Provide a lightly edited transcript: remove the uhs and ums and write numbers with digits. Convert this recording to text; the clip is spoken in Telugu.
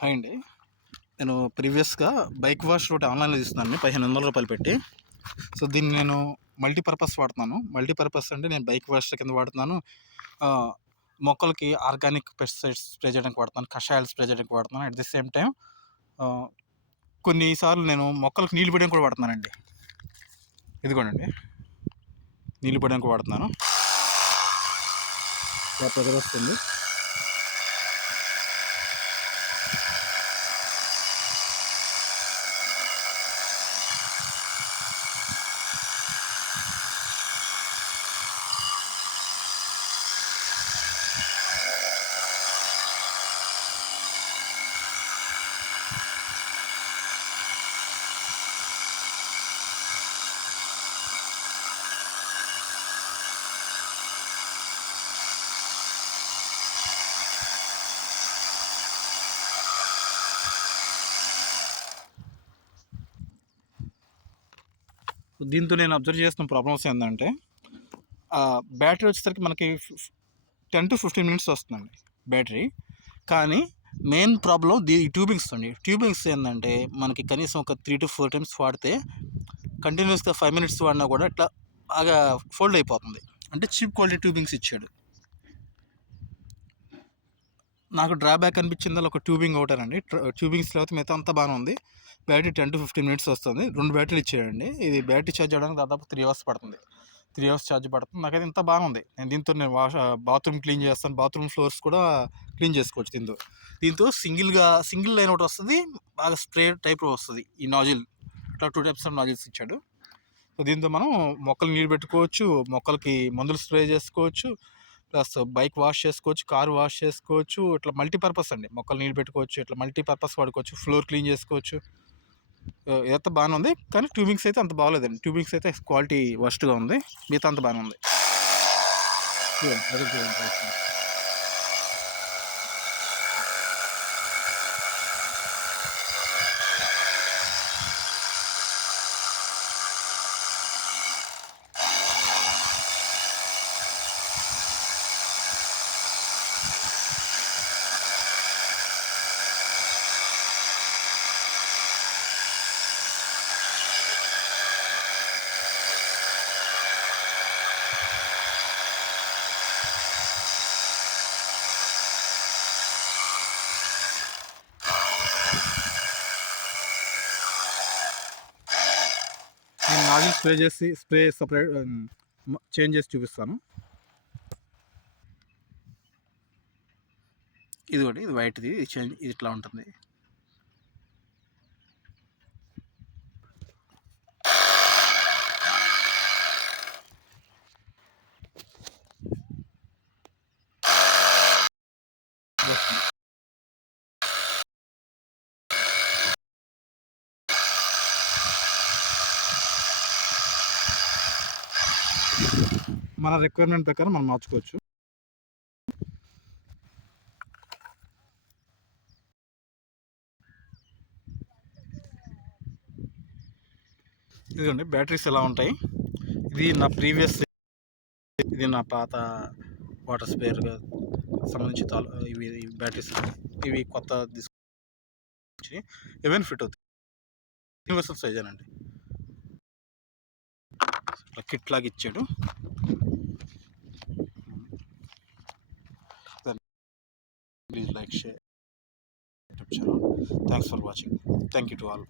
హాయ్ అండి. నేను ప్రీవియస్‌గా బైక్ వాష్ ఒకటి ఆన్‌లైన్‌లో తీసుకున్నానండి రూ. 1500 పెట్టి. సో, దీన్ని నేను మల్టీపర్పస్ వాడుతున్నాను. మల్టీపర్పస్ అంటే నేను బైక్ వాష్ కింద వాడుతున్నాను. ఆహ్, మొక్కలకి ఆర్గానిక్ పెస్టిసైడ్స్ స్ప్రే చేయడానికి వాడుతున్నాను. కషాయాలు స్ప్రే చేయడానికి వాడుతున్నాను. అట్ ది సేమ్ టైమ్ ఆహ్, కొన్నిసార్లు నేను మొక్కలకి నీళ్లు పోయడానికి కూడా వాడుతున్నానండి. ఇదిగోనండి. నీళ్లు పోయడానికి వాడుతున్నాను. ఇలా ప్రెజర్ వస్తుంది. దీంతో నేను అబ్జర్వ్ చేస్తున్న ప్రాబ్లమ్స్ ఏంటంటే బ్యాటరీ వచ్చేసరికి మనకి 10-15 మినిట్స్ వస్తుందండి బ్యాటరీ. కానీ మెయిన్ ప్రాబ్లం ఈ ట్యూబింగ్స్ అండి. ట్యూబింగ్స్ ఏంటంటే మనకి కనీసం ఒక 3-4 టైమ్స్ వాడితే కంటిన్యూస్గా 5 మినిట్స్ వాడినా కూడా ఇట్లా బాగా ఫోల్డ్ అయిపోతుంది. అంటే చీప్ క్వాలిటీ ట్యూబింగ్స్ ఇచ్చాడు. నాకు డ్రాబ్యాక్ అనిపించింది ఒక ట్యూబింగ్ ఒకటేనండి. ట్యూబింగ్స్ లేకపోతే మిగతా అంతా బాగానే ఉంది. బ్యాటరీ 10-15 మినిట్స్ వస్తుంది. 2 బ్యాటరీలు ఇచ్చాడండి. ఇది బ్యాటరీ ఛార్జ్ చేయడానికి దాదాపు 3 అవర్స్ పడుతుంది. 3 అవర్స్ ఛార్జ్ పడుతుంది. నాకైతే ఇంత బాగానే ఉంది. దీంతో నేను బాత్రూమ్ క్లీన్ చేస్తాను. బాత్రూమ్ ఫ్లోర్స్ కూడా క్లీన్ చేసుకోవచ్చు దీంతో సింగిల్ లైన్ ఒకటి వస్తుంది. బాగా స్ప్రే టైప్లో వస్తుంది. ఈ నాజిల్ ఇట్లా 2 టైప్స్ ఆఫ్ నాజిల్స్ ఇచ్చాడు. సో దీంతో మనం మొక్కలు నీళ్ళు పెట్టుకోవచ్చు, మొక్కలకి మందులు స్ప్రే చేసుకోవచ్చు, ప్లస్ బైక్ వాష్ చేసుకోవచ్చు, కారు వాష్ చేసుకోవచ్చు. ఇట్లా మల్టీపర్పస్ అండి. మొక్కలు నీళ్ళు పెట్టుకోవచ్చు, ఇట్లా మల్టీపర్పస్ వాడుకోవచ్చు, ఫ్లోర్ క్లీన్ చేసుకోవచ్చు. ఇదంతా బాగానే ఉంది. కానీ ట్యూబింగ్స్ అయితే అంత బాగోలేదండి. ట్యూబింగ్స్ అయితే క్వాలిటీ వర్స్ట్గా ఉంది. మిగతా అంత బాగానే ఉంది. నేను నాజిల్ స్ప్రే సపరేట్ చేంజ్ చేసి చూపిస్తాను. ఇదిగోండి, ఇది వైట్ది, ఇది ఇట్లా ఉంటుంది. మన రిక్వైర్మెంట్ ప్రకారం మనం మార్చుకోవచ్చు. ఇదిగోండి బ్యాటరీస్ ఎలా ఉంటాయి. ఇది నా పాత వాటర్ స్పేర్గా సంబంధించి ఇవి బ్యాటరీస్. ఇవి కొత్త తీసుకొచ్చి ఏవైనా ఫిట్ అవుతాయి. యూనివర్సల్ సైజ్ అనండి. ఇట్లా కిట్ లాగా ఇచ్చాడు. Please like, share YouTube channel. Thanks for watching. Thank you to all.